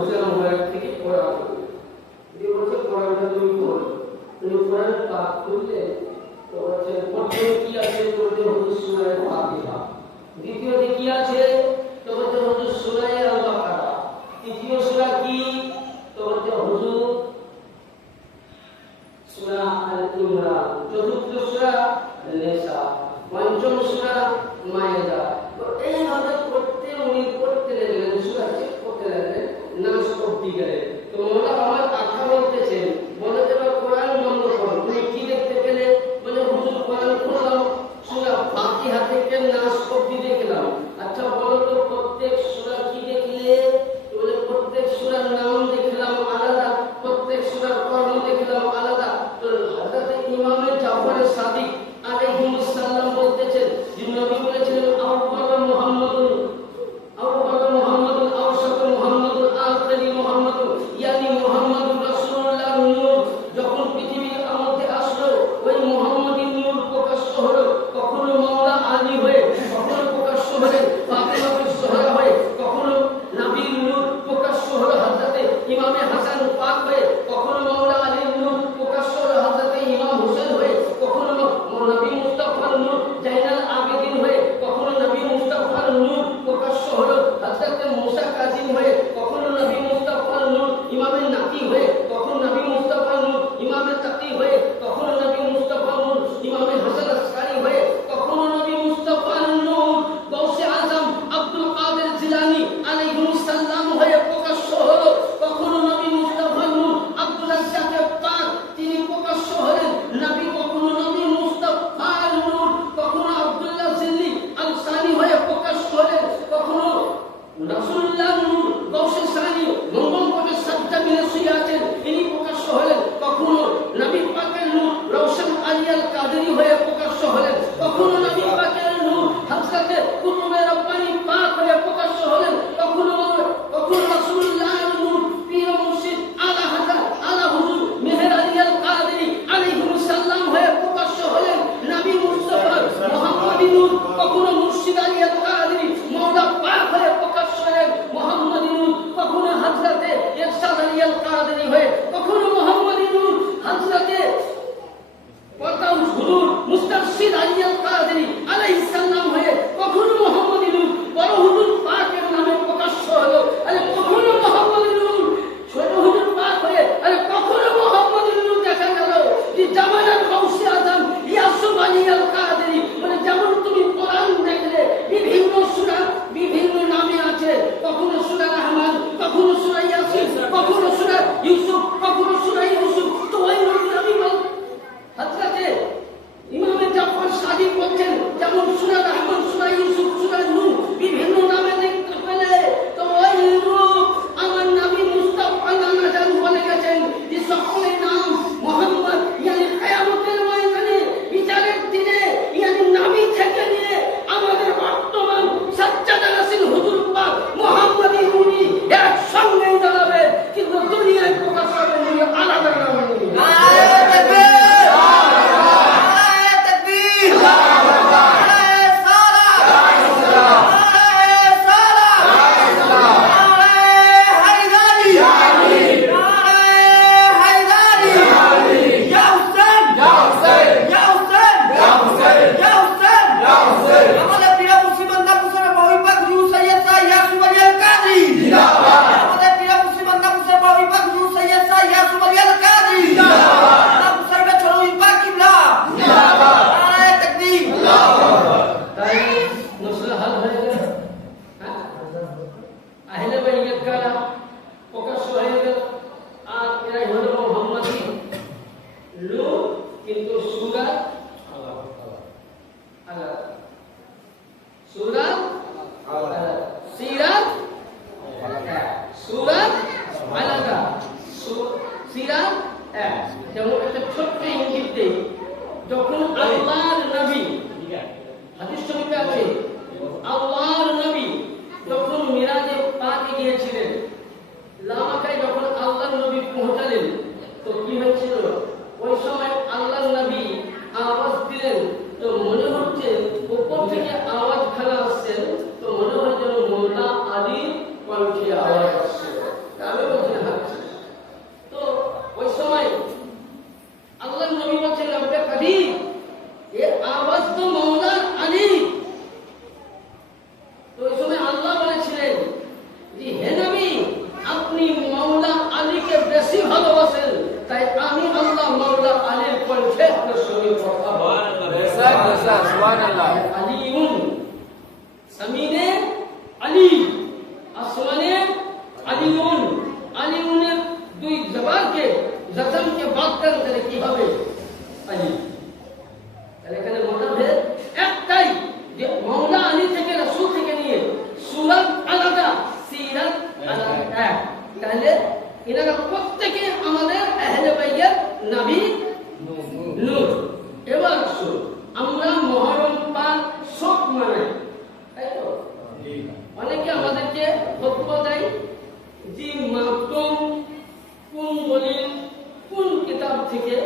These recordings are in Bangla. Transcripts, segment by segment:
হোসেন মোবাইল থেকে পড়া হবে। যে বলছে কোরআনটা তুমি পড়ো, তুমি কোরআন পাঠ করলে তো হচ্ছে প্রথমে কি আছে বলতে হুজুর সূরা ফাতিহা, দ্বিতীয়তে কি আছে তো বলতে হুজুর সূরা আল-বাকারা, তৃতীয় সূরা কি তো বলতে হুজুর সূরা আল-ইমরান, চতুর্থ সূরা নিসা, পঞ্চম সূরা মায়েদা। তো এইভাবে উনি পড়তে লাগলেন, সূরা চেক করতে লাগলেন, নাস অবধি গেলেন। তো মোলা আমার কথা বলতেছেন, বলে দেবে কোরআন বন্ধ করো, তুমি কি দেখতে পেলে? বলে হুজুর কোরআন খুললাম, সূরা ফাতিহা থেকে নাস অবধি দেখলাম। আচ্ছা বলো তো প্রত্যেক সূরা কি দেখলে? বলে প্রত্যেক সূরার নাম দেখলাম আলাদা, প্রত্যেক সূরার কর্ম দেখলাম আলাদা। তো হযরত ইমাম জাফর সাদিক আলাইহিস সালাম বলতেছেন, যে নবী বলেছিলেন আউয়াল মুহাম্মাদুন আওসাত মুহাম্মাদুন আখিরি মুহাম্মাদুন, ইয়ানি মুহাম্মাদুর রাসূলুল্লাহ নূর। যখন পৃথিবীর মধ্যে আসলো ওই মুহাম্মাদি নূর প্রকাশ্য হলো, কখনো মাওলা আলী হয়ে, কখনো প্রকাশ্য হলেন ফাতেমাতুজ জোহরা হয়ে, কখনো নবীর নূর প্রকাশ্য হলো হযরতে ইমামে হাসান পাক হয়ে, কখনো মাওলা আলীর নূর প্রকাশ্য হলো হযরতে ইমাম হোসেন হয়ে, কখনো নবী মুস্তাফার নূর জাইনাল আবেদিন হয়ে, কখনো নবী মুস্তাফার নূর প্রকাশ্য হলো হযরতে মুসা কাজিম হয়ে, কখনো নবী মুস্তাফার নূর ইমামের নাতি হয়ে, কখনো নবী মুস্তাফার নূর ইমামের তাকি হয়ে, কখনো নবী মুস্তাফার নূর ইমামে হাসান আসকারি হয়ে, কখনো নবী মুস্তাফার নূর গৌসে আজম আব্দুল কাদের জিলানী আলাইহিস সালাম হয়ে প্রকাশ্য হলো, কখনো নবী মুস্তাফার নূর আব্দুল রাজ্জাক পাক তিনি প্রকাশ্য হলেন নবী, কখনো নবী মুস্তাফার নূর, কখনো আব্দুল্লাহ জিল্লি আনসারী হয়ে প্রকাশ্য হলেন, কখনো রাসূলুল্লাহ নূর গৌসে সানি মঙ্গলকোটের সাজ্জামিনে শুয়ে আছেন তিনি প্রকাশ্য হলেন, কখনো নবী পাকের নূর রওশন আলী আল কাদেরী হয়ে প্রকাশ্য হলেন, কখনো নবী পাকের নূর হযরতে কুতুবে রব্বানী পাক হয়ে প্রকাশ্য হলেন, কখনো রাসূলুল্লাহর নূর পীর মুর্শিদ আলা হযরত আলা হুজুর মেহের আলী আল কাদেরী আলাইহিস সালাম হয়ে প্রকাশ্য হলেন, নবী মুস্তাফা মুহাম্মাদি নূর, কখনো মুর্শিদ আলী আল কাদেরী মাওলা পাক হয়ে প্রকাশ্য হলেন মুহাম্মাদি নূর, কখনো হযরতে ইরশাদ আলী আল কাদেরী হয়ে, কখনো মুহাম্মাদি নূর হযরতে পরদাউস হুজুর মুস্তারশিদ আলী আল কাদেরী আলাইহিস সালাম হয়ে, কখনো মুহাম্মাদি নূর বড় হুজুর পাকের নামে প্রকাশ্য হলো, আরে কখনো মুহাম্মাদি নূর ছোট হুজুর পাক হয়ে, আরে কখনো মুহাম্মাদি নূর দেখা গেল যে জামানার গৌসে আজম ইয়াসুফ আলী আল কাদেরী। মানে যেমন তুমি কোরআন দেখলে বিভিন্ন সূরা বিভিন্ন নামে আছে, কখনো সূরা রহমান, কখনো সূরা ইয়াসিন, কখনো সূরা ইউসুফ, কখনো সূরা ইউসুফ। তো ওই নবী হযরতে ইমামে জাফর সাদিক বলছেন যেমন সূরা রহমান, সূরা ইউসুফ, সূরা নূহ বিভিন্ন নামে দেখতে পেলে, তো ওই রূপ আমার নবী মুস্তাফা নানা জান বলে গেছেন যে সকলের নাম মুহাম্মদ, ইয়ানি কিয়ামতের ময়দানে বিচারের দিনে ইয়ানি নবী থেকে নিয়ে আমাদের বর্তমান সাজ্জাদা রাসূল হুজুর পাক মুহাম্মাদি নূরি একসঙ্গে দাঁড়াবে, কিন্তু দুনিয়ায় প্রকাশ হবে আলী, আসমানে আলিমুন, আলিমুনের দুই জবানকে জজমকে বাদ করেন তাহলে কি হবে? আলী। তাহলে এখানে মতভেদ একটাই, যে মাওলা আলী থেকে রাসূল থেকে নিয়ে সুরাত আলাদা, সিরাত আলাদা। তাহলে এনারা প্রত্যেকে আমাদের আহলে বাইতের নবী নূর। এবার আসুন, আমরা মুহররম পাক শোক মানাই, তাই তো? অনেকে আমাদেরকে বক্তব্য দেয় যে মাতম কোন দলিল কোন কিতাব থেকে।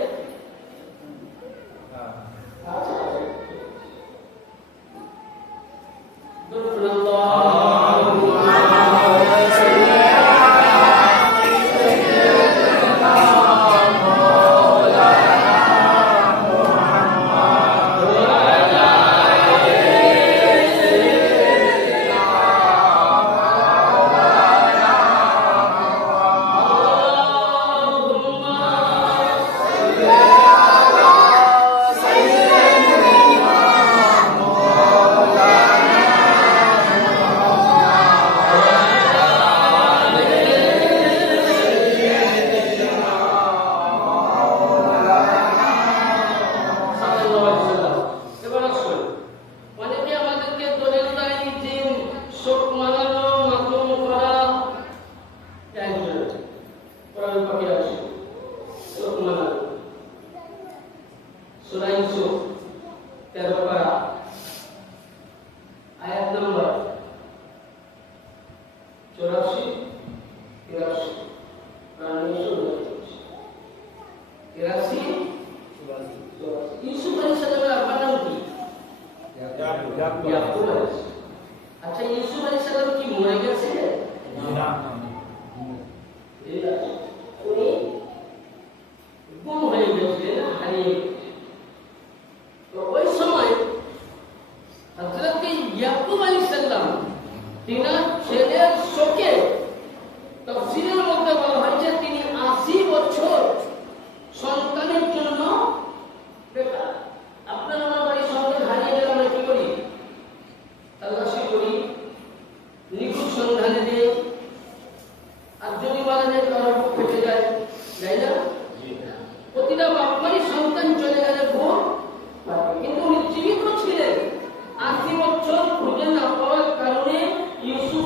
আচ্ছা, ইউসুফ আলাইহিস সালাম কি মরে গেছে? না, উনি গুম হয়ে গেছিলেন, হারিয়ে। তো ওই সময় হযরত ইয়াকুব আলাইহিস সালাম তিনার ছেলের শোকে তাফসীরের মধ্যে বলা হয়েছে তিনি 80 বছর সন্তানের জন্য বেকার। আপনার আমার বাড়ির সন্তান হারিয়ে গেলে আমরা কি করি? তালাশি করি, নিখুঁত সন্ধানে দিই, আর যদি বলা যায় কারো বুক ফেটে যায়, তাই না? প্রতিটা বাপমারই সন্তান চলে গেলে ভোর, কিন্তু উনি জীবিত ছিলেন। 80 বছর খুঁজে না পাওয়ার কারণে ইউসুফ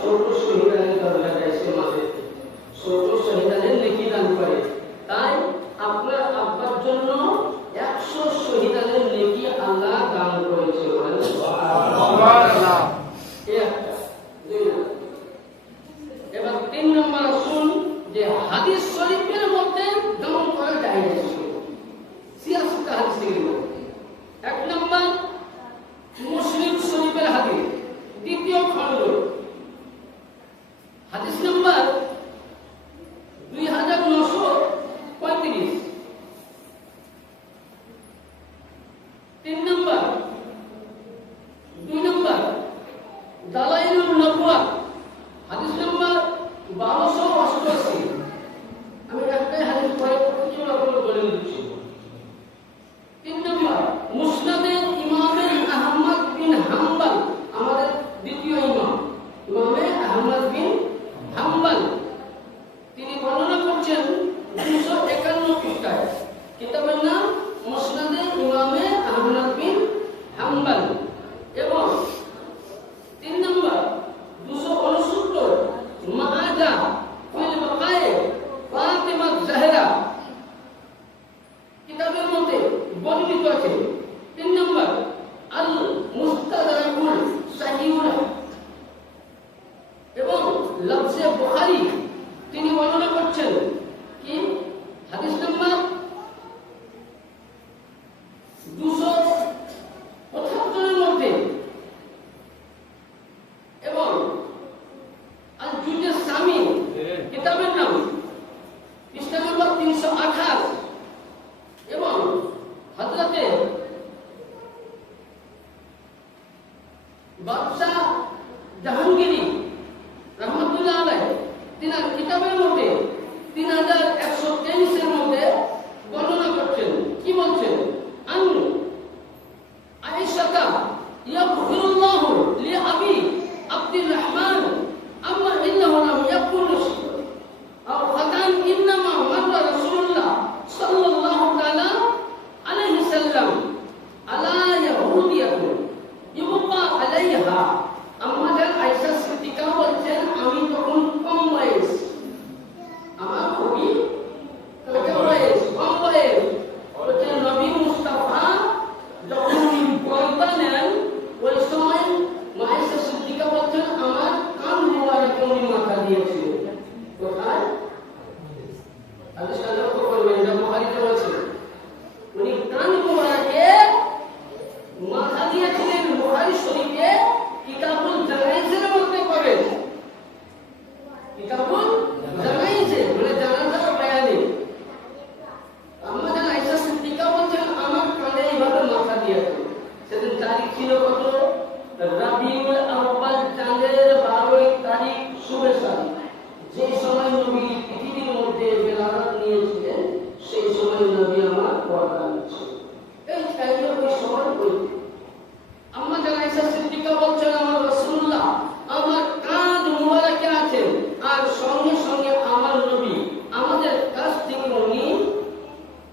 ছোট শহীদানের দরজা দেয় সে মাঝে ছোট শহীদানের নেকি দান করে। তাই আপনার আব্বার জন্য 100 শহীদানের নেকি আল্লাহ দান করেছে। সুবহানাল্লাহ। এবার 3 নম্বর আসুন যে হাদিস শরীফের মধ্যে দমন করা যায় না। সিয়াসত হাদিস থেকে 1 নম্বর মুসলিম শরীফের হাদিস দ্বিতীয় খণ্ড হাদিস নম্বর 2935। 3 নম্বর 2 নম্বর দালাইলুন নবুওয়া হাদিস নম্বর 1288। আমি একটাই হাদিস পড়ে কিছু আপনাদের বলে দিচ্ছি। 3 নম্বর মুসনাদে ইমামে আহমদ বিন হাম্বল, আমাদের দ্বিতীয় ইমাম ইমামে আহমদ বিন হাম্বল, তিনি বর্ণনা করছেন 251 পৃষ্ঠায়। কিতাবের নাম মুসনাদে ইমামে আহমদ বিন হাম্বল। এবং 3 নম্বর 269 মাআজা ফিল বাকায়ে ফাতিমা জাহরা কিতাবের মধ্যে বর্ণিত আছে। 3 নম্বর আল মুস্তাদরাকুল সাহিহুল এবং লফজে বুখারী তিনি বর্ণনা করছেন কি হাদিস নম্বর 275 এর মধ্যে। এবং আল জুজে সামি কিতাবের নাম পৃষ্ঠা নম্বর 328। এবং হযরতে বাদশাহ জাহাঙ্গীরি রহমাতুল্লাহ আলাইহি তিনার কিতাবের মধ্যে 3123 এর মধ্যে বর্ণনা করছেন। কি বলছেন? আন আয়েশা ইয়াগফিরুল্লাহু লি আবি আব্দুর রহমান আম্মা ইন্নাহু লাম ইয়াকুন আও ফাকান ইন্নামা মাররা রাসূলুল্লাহ সাল্লাল্লাহু তাআলা আলাইহি সাল্লাম আলা ইয়াহুদিয়াতুন ইউবা আলাইহা। আমাদের আয়েশা সিদ্দিকা বলছেন আমি তখন কম বয়স, আমার খুবই কম বয়স। বলছেন নবী মুস্তাফা যখন পর্দা নেন ওই সময় আয়েশা সিদ্দিকা বলছেন আমার কান মোবারকে উনি মাথা দিয়েছিলেন। কোথায়? হাদিসটা লক্ষ্য করবেন, এটা বুখারীতে আছে। উনি কান মোবারকে মাথা দিয়েছিলেন। বুখারী শরীফে কিতাবুল জানাইজের মধ্যে পাবেন। কিতাবুল জানাইজে মানে জানাজার বয়ানে আমাদের আয়েশা সিদ্দিকা বলছেন আমার কানে এইভাবে মাথা দিয়েছে। সেদিন তারিখ ছিল কত? রাবিউল আউয়াল, চাঁদের 12 তারিখ শুভে সাল। যে সময় নবী পৃথিবীর মধ্যে বেলারাত নিয়েছিলেন সেই সময় নবী আমার পর্দা নিয়েছিলেন। এই চাইলে ওই সময় বলতে আমাদের আয়েশা সিদ্দিকা বলছেন আমার রাসূলুল্লাহ আমার কাঁধ মুবারকে আছেন আর সঙ্গে সঙ্গে আমার নবী আমাদের কাছ থেকে উনি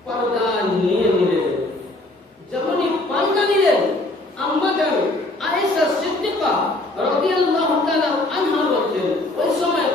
পর্দা নিয়ে নিলেন। যখনই পর্দা নিলেন আমাদের আয়েশা সিদ্দিকা রাদিয়াল্লাহু তাআলা আনহা বলছেন ওই সময়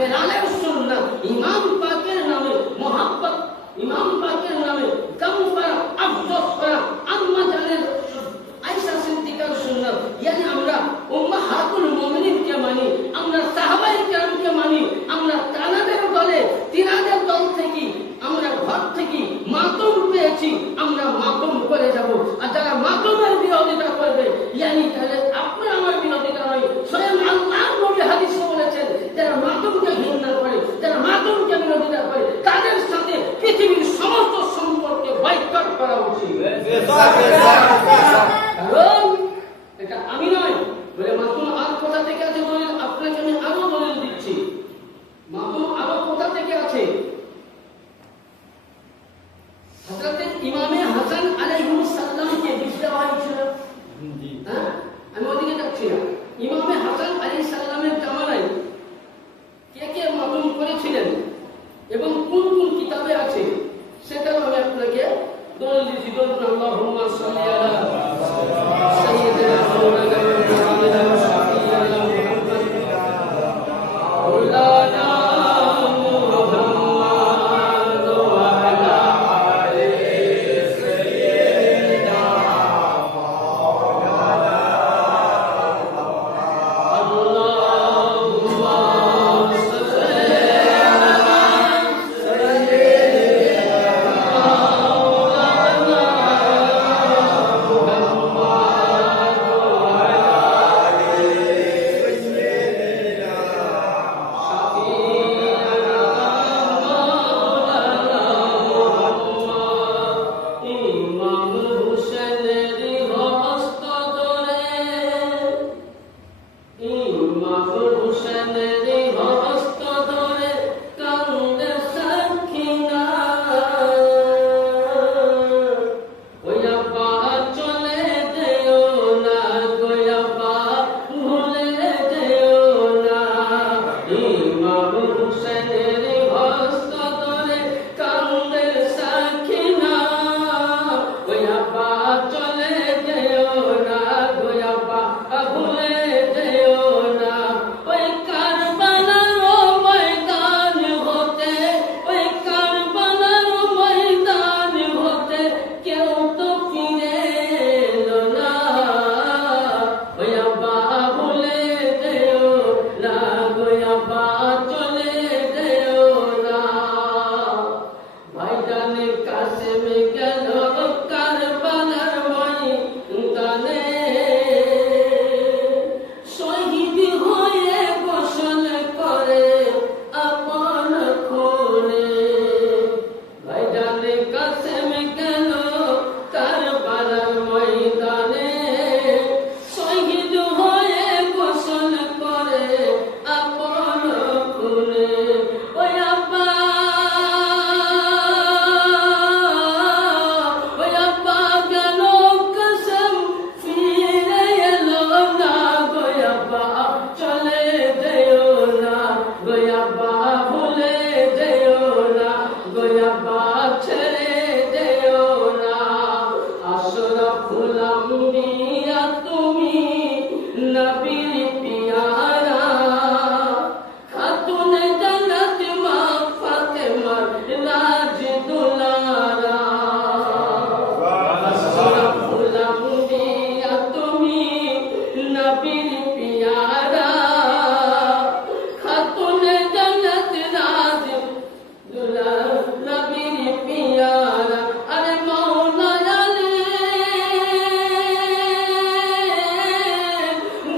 বেলালের সুন্নাত, ইমাম পাকের নামে মোহাব্বত, ইমাম পাকের নামে গাম করা, আফসোস করা, আম্মা জানের আয়েশা সিদ্দিকার সুন্নাত। ইয়ানি আমরা উম্মাহাতুল মুমিনিনকে মানি, আমরা সাহাবায়ে কেরামকে মানি, আমরা তানাদের দলে তিনাদের দল থেকে আমরা ঘর থেকে মাতম পেয়েছি, আমরা মাতম করে যাব। আর যারা মাতমের বিরোধিতা করবে, ইয়ানি তাহলে আপনার আমার বিরোধিতা নয়, স্বয়ং আল্লাহর নবী হাদিসে বলেছেন যারা মাতমকে ঘৃণা করে, যারা মাতমকে বিরোধিতা করে, তাদের সাথে পৃথিবীর সমস্ত সম্পর্কে বয়কট করা উচিত। কারণ এটা আমি নয় বলে মাতম আর কোথা থেকে আছে বলে আপনাকে আমি আরো দলিল দিচ্ছি। মাতম আরো কোথা থেকে আছে? হযরত ইমামে হাসান আলাইহিস সালামকে দিস দেওয়া হয়েছিল। হ্যাঁ, আমি ওদিকে যাচ্ছি না। ইমামে হাসান আলাইহিস সালামের জামানায় কে কে মাতম করেছিলেন এবং কোন কোন কিতাবে আছে সেটাও আমি আপনাকে দলিল দিচ্ছি। বলুন আল্লাহুম্মা সাল্লি আলা সাইয়্যিদিনা মাওলানা মুহাম্মাদিন শাফিঈনা মুহাম্মাদ মাওলানা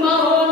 Mao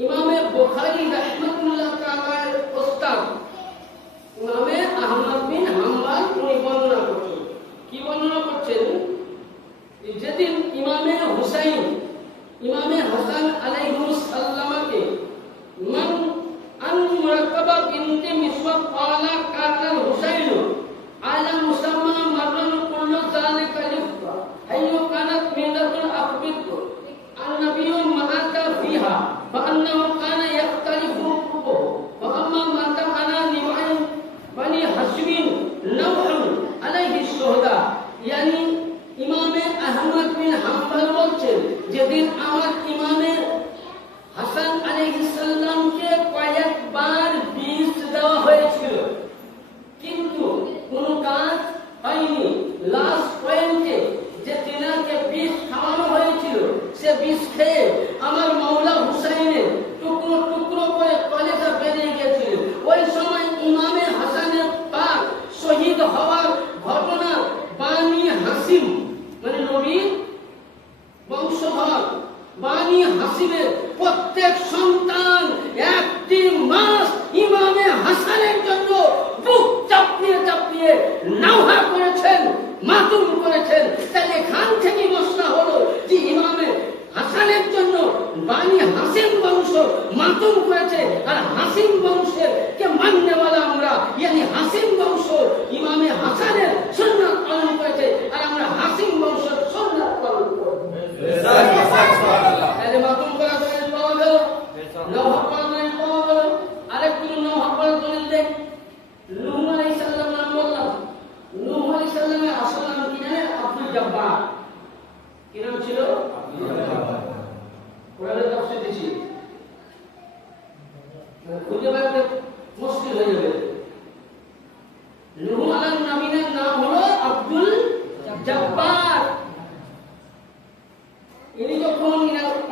ইমামে বুখারী রাহমাতুল্লাহ তাআলার উস্তাদ ইমামে আহমদ বিন হাম্বল উনি বর্ণনা করছেন। কি বর্ণনা করছেন? যেদিন ইমামে হুসাইন ইমামে হাসান আলাইহিস সালামকে মান আন মুরাক্কাবা বিনতে মিসওয়াক ক্বালা কানা হুসাইন আলা মুসাম্মা মাররান কুল্লু যালিকা লিফা হাইয়ু কানাত মিনাতুল আকবিত النبي ما أتى فيها فأنه كان يختلف قربه فأما ما كان لبعض بني هاشم نوح عليه الشهداء يعني ইমামে আহমদ বিন হাম্বল বলছেন যেদিন আমার ইমামে হাসান আলাইহিস সালামকে কয়েকবার বিষ দেওয়া হয়েছিল কিন্তু কোনো কাজ হয়নি। লাস্ট পয়েন্টে যে তিনাকে বিষ খাওয়ানো হয়েছিল সে বিষ খেয়ে আমার মাওলা হুসাইনের টুকরো টুকরো করে কলেজা বেরিয়ে গিয়েছিল। ওই সময় ইমামে হাসানের পাক শহীদ হওয়ার ঘটনা বানি হাসিম মানে নবীর বংশধর বানি হাসিমের প্রত্যেক সন্তান একটি মাস ইমামে হাসানের জন্য বুক চাপিয়ে চাপিয়ে নাওহা করেছেন, মাতুম করেছেন। তাহলে এখান থেকে মশলা হলো যে ইমামে হাসানের জন্য বানি হাসিম বংশ মাতুম করেছে আর হাসিম বংশের কে মাননেওয়ালা আমরা ইয়ানি হাসিম বংশ ইমামে হাসানের সুন্নাত পালন করেছে আর আমরা হাসিম বংশের সুন্নাত পালন করব। তাহলে মাতুম করা দলিল পাওয়া গেল, নওহা করা দলিল পাওয়া গেল। আরেকটু নওহা করা দলিল দেখ। নূহ আলাইহিস সালাম নাম বললাম, নূহ আলাইহিস সালামের আসল নাম কি জানেন? আব্দুল জব্বার। কি নাম ছিল? আব্দুল জব্বার। কোরআনে তাফসীর দিয়েছি, খুঁজে বের করতে মুশকিল হয়ে যাবে। নূহ আলাইহিস নবীর নাম হলো আব্দুল জব্বার। ইনি যখন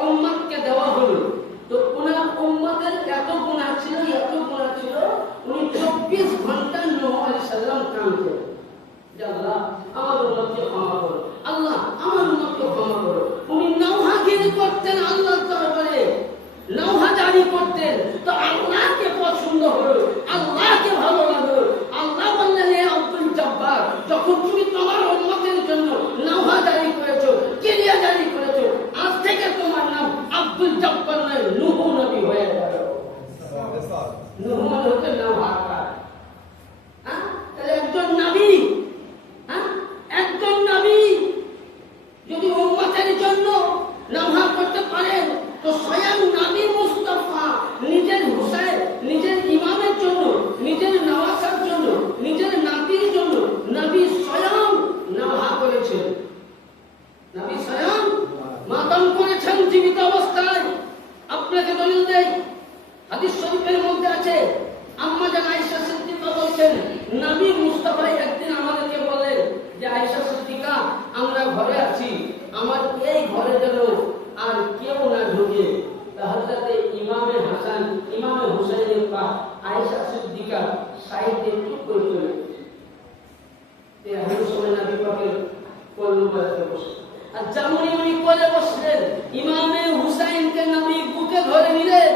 উম্মতকে দেওয়া হলো তো ওনার উম্মতের এত গুনাহ ছিল উনি 24 ঘন্টা নূহ আলাইহিস সালাম কাঁদতেন যে আল্লাহ আমার উম্মতকে ক্ষমা করো, আল্লাহ আমার উম্মতকে ক্ষমা করো। উনি নওহাগিরি করতেন আল্লাহর দরবারে, নওহা জারি করতেন। তো আল্লাহকে পছন্দ হলো, আল্লাহকে ভালো লাগলো। আল্লাহ বললেন হে আব্দুল জব্বার, যখন তুমি তোমার উম্মতের জন্য নওহা জারি করেছো, কিরিয়া জারি করেছো, আজ থেকে তোমার নাম আব্দুল জব্বার নয় নূহ নবী হয়ে গেল। নূহ মানে হচ্ছে নওহাকার। তাহলে একজন নবী, একজন নবী যদি উম্মতের জন্য নওহা করতে পারেন তো স্বয়ং নবী মুস্তাফা নিজের হুসাইন, নিজের ইমামের জন্য, নিজের নওয়াসার জন্য, নিজের নাতির জন্য নবী স্বয়ং নওহা করেছেন। নবী স্বয়ং মাতম করেছেন জীবিত অবস্থায়। আপনাকে দলিল দেই, হাদিস শরীফের মধ্যে আছে, আম্মা জান আয়েশা সিদ্দিকা বলছেন নবী মুস্তাফা একদিন আমাদেরকে বললেন যে আয়েশা সিদ্দিকা আমরা ঘরে আছি, আমার এই ঘরে যেন আর কেউ না ঢোকে। হযরতে ইমামে হাসান ইমামে হুসাইনের পাক আয়েশা সিদ্দিকা সাইডে চুপ করে চলে গেছে। এমন সময় নবী পাকের কোলে বসে আর যেমনই উনি কোলে বসলেন ইমামে হুসাইনকে নবী বুকে ধরে নিলেন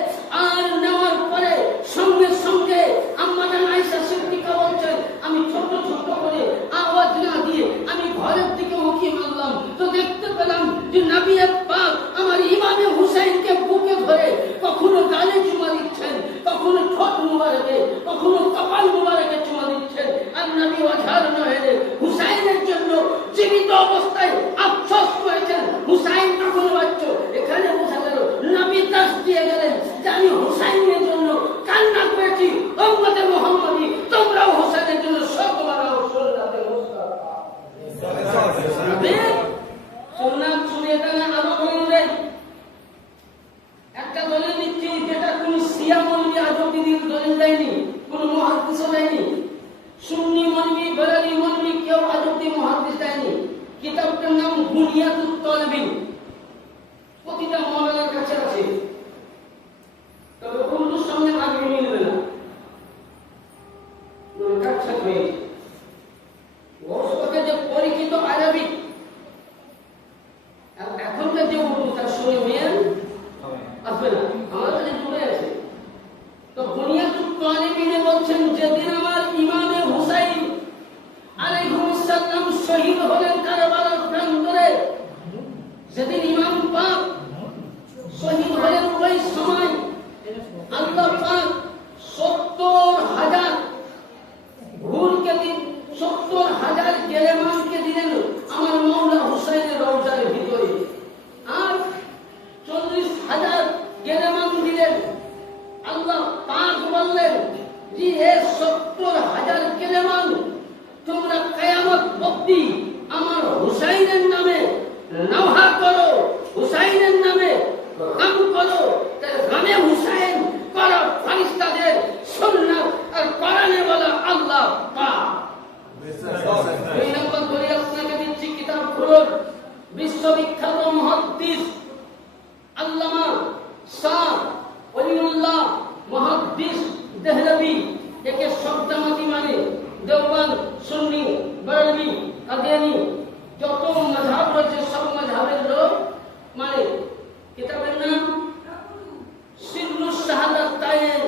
আর নেওয়ার পরে সঙ্গে সঙ্গে আম্মা জান আয়েশা সিদ্দিকা বলছেন আমি ছোট ছোট করে আওয়াজ না দিয়ে আমি ঘরের দিকে উঁকি মারলাম তো দেখতে পেলাম যে নবী পাক আমার ইমামে হুসাইনকে বুকে ধরে কখনো গালে চুমা দিচ্ছেন, কখনো ঠোঁট মুবারকে, কখনো কপাল মুবারকে চুমা দিচ্ছেন। আর নবী ওঝার নয় হুসাইনের জন্য জীবিত অবস্থায় আফসোস করেছেন। হুসাইন তখন বাচ্চা, এখানে বোঝা গেল নবী দাস দিয়ে গেলেন যে আমি হুসাইনের জন্য কান্না করেছি। উম্মতে মুহাম্মাদি তোমরাও হুসাইনের জন্য শোক মানাও সুন্নাতে মুস্তাফা। সুন্নাত শুনে তারা আরো দলিল দেয়। একটা দলিল দিচ্ছি যেটা কোন শিয়া মৌলবি আজমির দলিল দেয়নি, কোন মুহাদ্দিসও দেয়নি, সুন্নি মৌলবি বেলালি মৌলবি কেউ আজমি মুহাদ্দিস দেয়নি। কিতাবটার নাম বুনিয়াতুত তালিবিন, প্রতিটা মাওলানার কাছে আছে, তবে উর্দুর সঙ্গে আরবি মিলবে না, কাটছা হয়ে ওর যে পরিচিত আরবি এখনকার যে উর্দু তার সঙ্গে মেল আসবে না। আমাদের বলছেন, যেদিন আমার ইমামে হুসাইন আলাইহিস সালাম শহীদ হলেন কারবালার প্রান্তরে, যেদিন ইমাম পাক শহীদ হলেন, ওই সময় আল্লাহ পাক 70,000 হুরকে দিন, 70,000 গেলেমানকে দিলেন আমার মাওলা হুসাইনের রওজার ভিতরে, আর 40,000 গেলেমান দিলেন। আল্লাহ পাক বললেন যে এই 70,000 গেলেমান তোমরা কিয়ামত অবধি আমার হুসাইনের নামে নওহা করো, হুসাইনের নামে গান করো। গানে হুসাইন করো ফেরেশতাদের সুন্নাত আর কোরআনে বলা আল্লাহ পাক। এই নম্বর ধরে আপনাকে দিচ্ছি, কিতাব খুলুন। বিশ্ববিখ্যাত মুহাদ্দিস আল্লামা শাহ ওলিউল্লাহ মুহাদ্দিস দেহলভী, একে শব্দমাতি মানে দেওবন্দ, সুন্নি, বরেলভী, কাদিয়ানী, যত মাযহাব রয়েছে সব মাযহাবের লোক মানে কিতাবের নাম সিররুশ শাহাদাতাইন।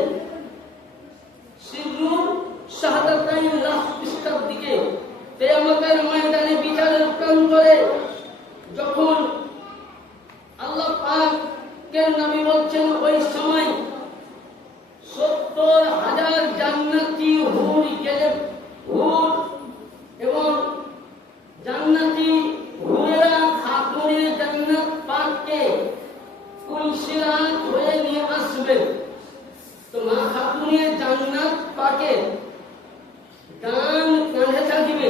সিররুশ শাহাদাতাইন লাস্ট পৃষ্ঠার দিকে কিয়ামতের ময়দানে বিচারের প্রান্তরে যখন আল্লাহ পাকের নবী বলছেন, ওই সময় 70,000 জান্নাতি হুর গেলে হুর এবং জান্নাতি হুরেরা খাতুনে জান্নাত পাককে কুলসিরাত হয়ে নিয়ে আসবেন। তো মা খাতুনে জান্নাত পাকে ডান কাঁধে থাকিবে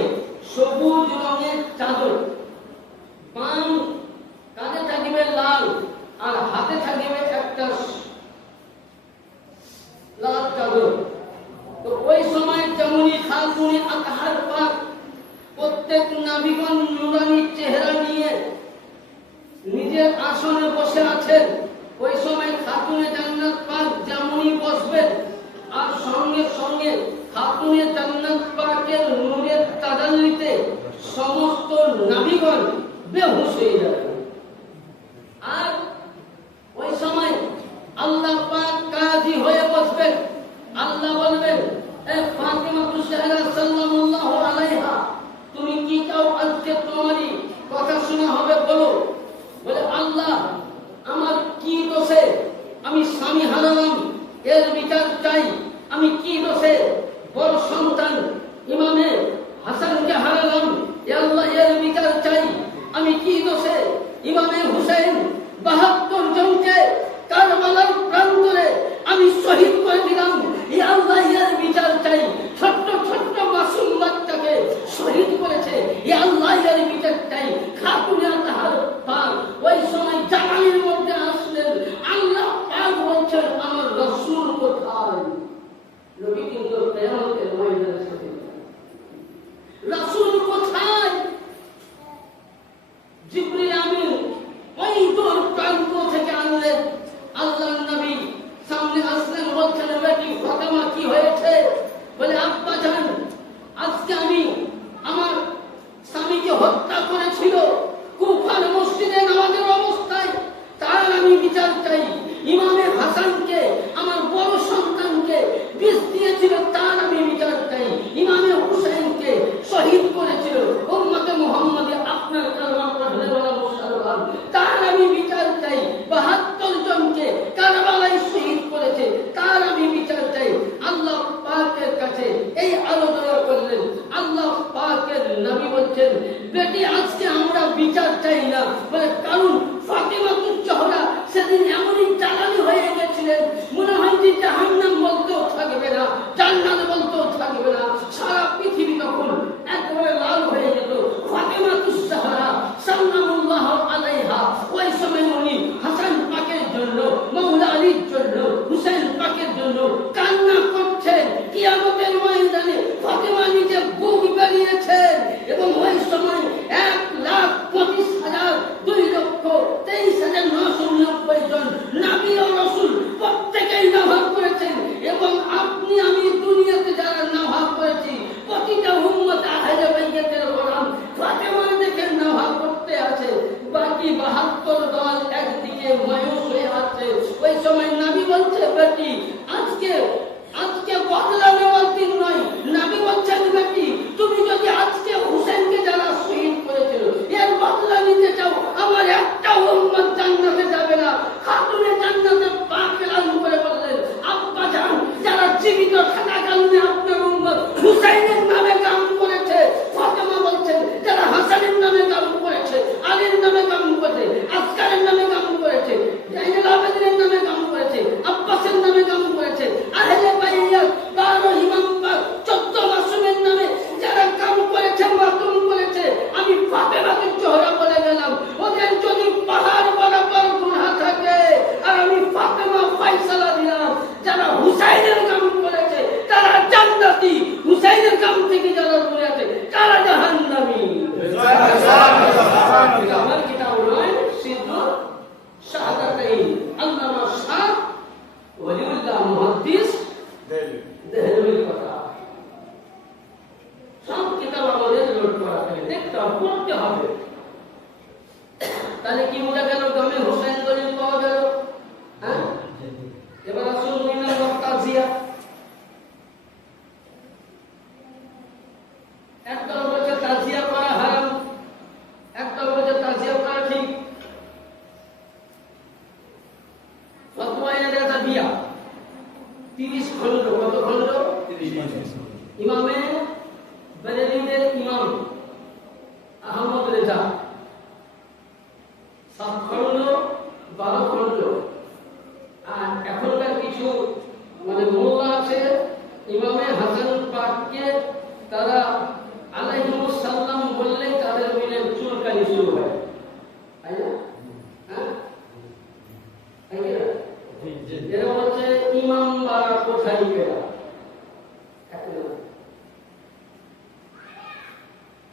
সবুজ রঙের চাদর, বাম কাঁধে থাকিবে লাল, আর হাতে থাকিবে একটা লাল চাদর। তো ওই সময় যেমনি খাতুনে আতহার পাক প্রত্যেক নবীগণ নূরানী চেহারা নিয়ে নিজের আসনে বসে আছেন, ওই সময় খাতুনে জান্নাত পাক যেমনি বসবেন, আর সঙ্গে সঙ্গে খাতুনে জান্নাত পাকের নূরের তাজাল্লিতে সমস্ত নবীগণ বেহুশ হয়ে যাবেন। আর ওই সময় আল্লাহ পাক কাজী হয়ে বসবেন। আল্লাহ বলবেন, এ ফাতিমা তুশাহরা সাল্লাল্লাহু আলাইহা, তুমি কি চাও আজকে তোমারই কথা শোনা হবে, বলো। বলে, আল্লাহ আমার কি দোষে আমি স্বামী হারালাম, এর বিচার চাই। আমি কি দোষে বড় সন্তান ইমামে হাসানকে হারালাম, এ আল্লাহ এর বিচার চাই। আমি কি দোষে ইমামে হুসাইন 72 জনকে কারবালার প্রান্তরে আমি শহীদ করে দিলাম, এ আল্লাহ এর বিচার চাই। ছোট্ট ছোট্ট মাসুম বাচ্চাকে শহীদ করেছে, এ আল্লাহ এর বিচার চাই। খাতুনে আতহার পাক ওই সময় জামানের মধ্যে আসলেন। আল্লাহ পাক বলছেন, আমার রাসূল কোথায়? নবী কিন্তু কিয়ামতের ময়দানে সাথে রাসূল কোথায়? জিবরিল আমিন ওই দূর প্রান্ত থেকে আনলেন। আল্লাহর নবী সামনে আসলেন, বলছেন, বেটি ফাতেমা কি হয়েছে? বলে, আব্বা জান, আজকে আমি আমার স্বামীকে হত্যা করেছিল কুফার মসজিদে নামাজের অবস্থায়, তার আমি বিচার চাই। ইমামে হাসানকে আমার বড় সন্তানকে বিষ দিয়েছিল, তার আমি বিচার চাই। ইমামে হুসাইনকে শহীদ করেছিল উম্মতে মুহাম্মাদী আপনার কালমা পড়লে বলা মুসলমান, তার আমি বিচার চাই। 72 জনকে কারবালায় শহীদ করেছে, তার আমি বিচার চাই। আল্লাহ পাকের কাছে এই আলোচনা করলেন। আল্লাহ পাকের নবী বলছেন, বেটি আজকে আমরা বিচার চাই না। বলে, কারণ ফাতিমা তুজ-জোহরা সেদিন এমনই জ্বালানি হয়ে গেছিলেন, মনে হয় যে জাহান্নাম বলতেও থাকবে না, জান্নাত বলতেও থাকবে না। সারা পৃথিবী তখন একেবারে লাল হয়ে যেত। ফাতিমা তুজ-জোহরা সাল্লাল্লাহু আলাইহা ওই সময় উনি হাসান পাকের জন্য, মাওলা আলীর জন্য, হুসাইন পাকের জন্য কান্না করছেন। কিয়ামতের ময়দানে ফাতিমা নিজে বুক বেরিয়েছেন এবং ওই সময় 1,25,000 2,23,990 জন নবী ও রাসূল প্রত্যেকেই নামাজ করেছেন। এবং আপনি আমি দুনিয়াতে যারা নামাজ করেছি, প্রতিটা উম্মত আহলে বাইতের গোলাম ফাতিমা দেখে নামাজ করতে আছে। বাকি 72 দল একদিকে মায়ুস হয়ে আছে। ওই সময় নবী বলছে, বেটি আজকে আজকে বদলা নেওয়ার দিন নয়। নবী বলছেন নাকি তুমি যদি আজকে হুসেনকে যারা শহীদ করেছিল এর বদলা নিতে চাও, আমার একটা উম্মত জান্নাতে যাবে না। খাতুনে জান্নাতে পাক এলান করে বললেন, আব্বা জান যারা জীবিত থাকাকালীন আপনার উম্মত হুসাইনের নামে কাম করেছে, ফাতেমা বলছেন যারা হাসানের নামে কাম করেছে, আলীর নামে কাম করেছে, আসকারের নামে কাম করেছে, জাইনুল আবেদিনের নামে কাম করেছে, আব্বাসের নামে কাম করেছে, আহলে বাইয়াত 12 ইমাম পাক 14 মাসুমের নামে যারা কাম করেছে, মাতুম করেছে, আমি ফাতেমাকে জোহরা বলে গেলাম ওদের যদি পাহাড় বরাবর গুনাহ থাকে আর আমি ফাতেমা ফয়সালা দিলাম যারা হুসাইনের কাম করেছে তারা জান্নাতি, হুসাইনের কাম থেকে যারা দূরে আছে তারা জাহান্নামী। আমার কিতাব নয়, সিদ্ধ শাহাদাতাইন আল্লামা শাহ ওয়ালিউল্লাহ মুহাদ্দিস দেহলভির কথা। সব কিতাব আমাদের লোড করা থাকে, দেখতে হবে, পড়তে হবে। তাহলে কি বোঝা গেল? গ্রামে হোসেন দলিল পাওয়া গেল। হ্যাঁ, এবার আসুন 2 নম্বর তাজিয়া। একটা বলছে তাজিয়া করা হারাম, একটা বলছে তাজিয়া করা ঠিক। ফতোয়া এজাজা দিয়া 30 খন্ড। কত খন্ড? 30। ইমামে বেরেলিদের ইমাম আহমদ রেজা 7 খন্ড 12 খন্ড। আর এখনকার কিছু মোল্লা আছে ইমামে হাসান পাককে তারা আলাইহিস সালাম বললে তাদের মিলে চুলকানি শুরু হয়, তাই না? হ্যাঁ, এরা বলছে ইমাম বারা কোথায় গেলা,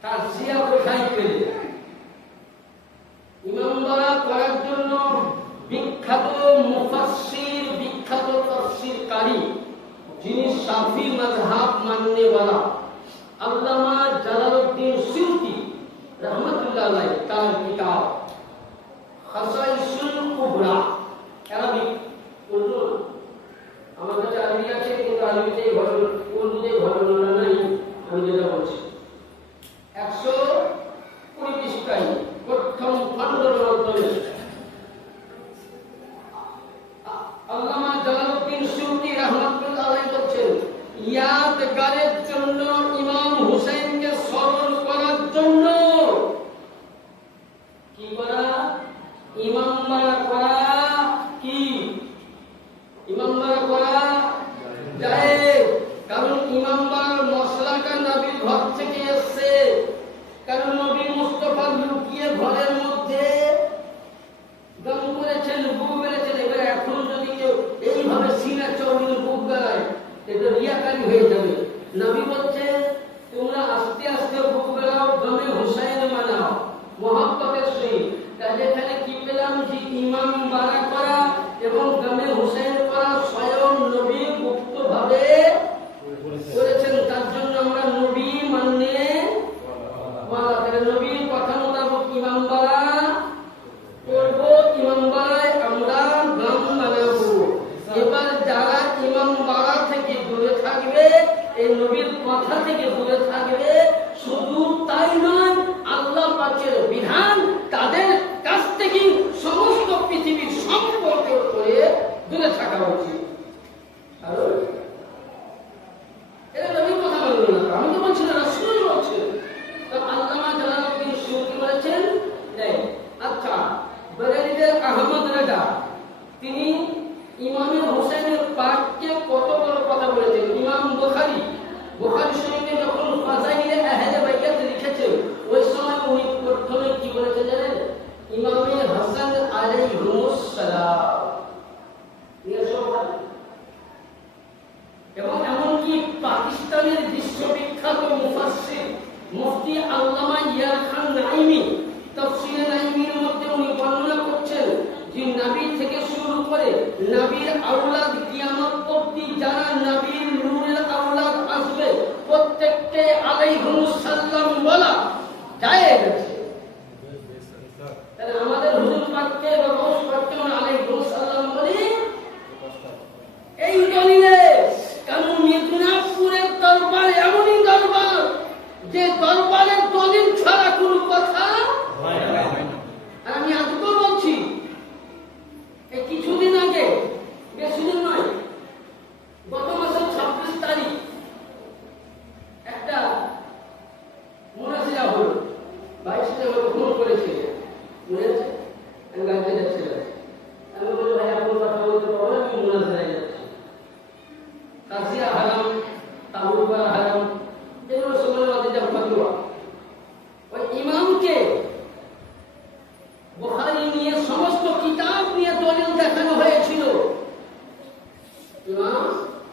তাজিয়া কোথায় পেলে? ইমাম বারা করার জন্য বিখ্যাত মুফাসসির, বিখ্যাত তাফসীরকারী যিনি শাফি মাযহাব মাননেওয়ালা আল্লামা জালালউদ্দিন সুয়ুতী রাহমাতুল্লাহ আলাইহি তার কিতাব খাসাইসুল কুবরা, আরবি উর্দু আমার কাছে আরবি আছে কিন্তু আরবিতে উর্দুতে ঘটনা নাই, আমি যেটা বলছি 120 পৃষ্ঠায় প্রথম খণ্ডের মধ্যে আল্লামা জালালউদ্দিন সুয়ুতী রাহমাতুল্লাহ আলাইহি বলেন ইয়াদগারের জন্য ইমাম হুসাইনকে স্মরণ করার জন্য কি করা? ইমাম বাড়া করা। কি ইমাম বাড়া করা যায়? কারণ ইমাম বাড়ার মশলাটা নবীর ঘর থেকে এসেছে। কারণ নবী মুস্তাফা লুকিয়ে ঘরের মধ্যে দম করেছেন, বুক বেড়েছেন। এবার এখন যদি কেউ এইভাবে সিনা চৌড়িয়ে বুক বেড়ায় এটা রিয়াকারি হয়ে যাবে। নবী বলছে তোমরা আস্তে আস্তে বুক বেড়াও, দমে হুসাইন মানাও মহব্বতের সহিত। তাহলে এখানে কি পেলাম যে ইমাম বাড়া করা এবং দমে হুসাইন করা স্বয়ং নবী গুপ্তভাবে করেছেন। তার জন্য আমরা নবী মানে নবীর কথা মোতাবেক ইমাম বাড়া করব, ইমাম বাড়ায় আমরা গাম বানাবো। এবার যারা ইমাম বাড়া থেকে দূরে থাকবে, এই নবীর কথা থেকে দূরে থাকবে, শুধু তাই নয় আল্লাহ পাকের বিধান তাদের কাছ থেকে সমস্ত পৃথিবীর সম্পর্ক করে দূরে থাকা উচিত। এটা নবীর কথা বলবো না, আমি তো বলছি না, রাসূল বলছেন। আল্লামা জালালউদ্দিন সুয়ুতী বলেছেন আচ্ছা বেরেলিদের আহমদ রেজা তিনি ইমামে হুসাইনের পাককে কত বড় কথা বলেছেন। ইমাম বুখারী শরীফে যখন ফাযাইলে আহলে বাইত লিখেছেন ওই সময় উনি প্রথমে কি বলেছেন জানেন? ইমামে হাসান আলাইহিস সালাম। এবং এমনকি পাকিস্তানের বিশ্ববিখ্যাত মুফাসসির মুফতি আল্লামা ইয়ার খান নাইমি তাফসীরে নাইমির মধ্যে উনি বর্ণনা করছেন যে নবী থেকে শুরু করে নবীর আওলাদ কিয়ামত অবধি যারা নবীর নূরের আওলাদ আসবে প্রত্যেককে আলাইহিস সালাম বলা জায়েজ। তাহলে আমাদের হুজুর পাককে বা গৌস পাককে আলাইহিস সালাম বলি এই দলিলে। কারণ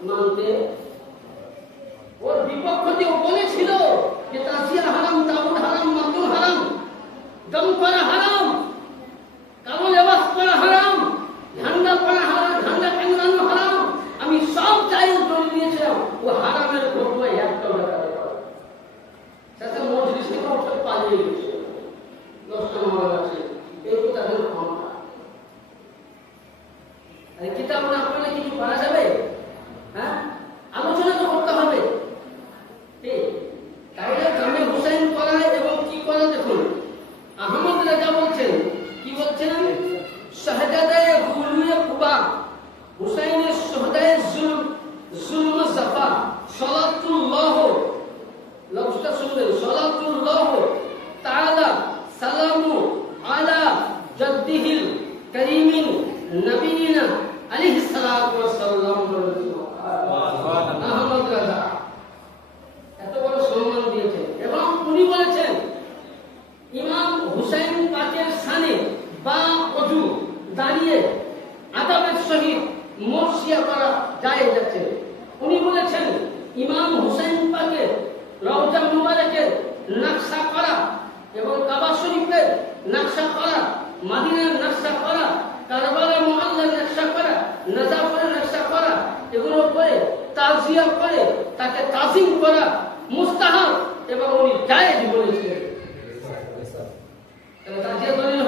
মানতে, ওর বিপক্ষ দিয়ে বলেছিল যে তাসিয়া হারাম, তাবুর হারাম, মাতুন হারাম, দম করা হারাম, কালো লেবাস পরা হারাম, ঝান্ডা পরা হারাম, ঝান্ডা টাঙানো হারাম। আমি সব চাইল ধরে নিয়েছিলাম, ও হারামের ফতোয়া একটাও দেখাতে পারে সাথে মজলিস থেকে উঠে পালিয়ে গেছে। 10টা মামলা আছে, এই তো তাদের ক্ষমতা। আরে কিতাব না পড়লে কিছু করা যাবে? হ্যাঁ, আলোচনা তো করতে হবে। তাইলে জামে হুসাইন করা এবং কি করা দেখুন। আহমদ রাজা বলছেন, কি বলছেন? শাহজাদায়ে গুলুয়ে কুবা, হুসাইনের শাহজাদায়ে জুলম জাফা, সালাতুল্লাহ, লফজটা শুনবেন, সালাতুল্লাহ তাআলা সালামু আলা জাদ্দিহিল কারীমিন নবিয়িনা আলাইহিস সালাতু ওয়াস সালাম। আহমদ রাজা এত বড় সম্মান দিয়েছেন এবং উনি বলেছেন ইমাম হুসাইন পাকের সানে বা অজু দাঁড়িয়ে আদাবের সহিত মর্সিয়া করা যায় যাচ্ছে। উনি বলেছেন ইমাম হুসাইন পাকের রওজা মুবারকের নকশা করা এবং কাবা শরীফের নকশা করা, মদিনার নকশা করা, কারবালা মুআল্লার নকশা করা, নাজাফের নকশা করা, এগুলো করে তাজিয়া করে তাকে তাজিম করা মুস্তাহাব এবং উনি জায়েজ বলেছেন। তাজিয়া দলিল